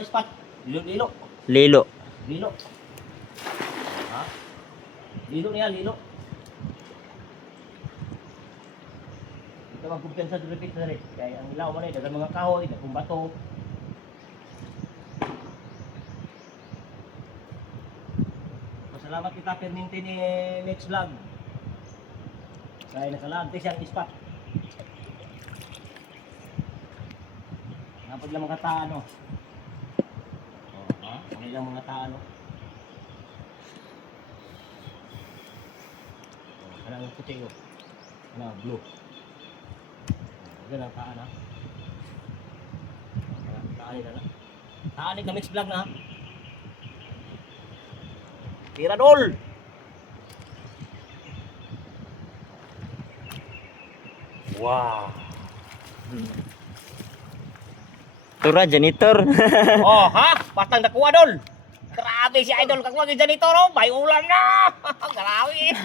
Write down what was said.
Spot. Lilo. Lilo. Lilo. Ha? Lilo niya, lilo. Ito magkumpiyansa sa repeat na rin. Kaya ang ilaw man ay dagang mga kahoy, dagang bato. Salamat kita perminti ni next vlog. Kaya nakalag siyang spot. Napag lang mga taano. Oh, ha? Ano lang mga taano. Oh, ano ang puti ko? Ano, blue. Ganun ang taan ha. Taanin na na. Taanin ka mix vlog na ha. Tiradol! Wow! Tura, janitor. Oh, ha? Batang nakuha, Dol! Grabe si Idol! Kagwag yung janitor, oh! May ulan na! Grabe!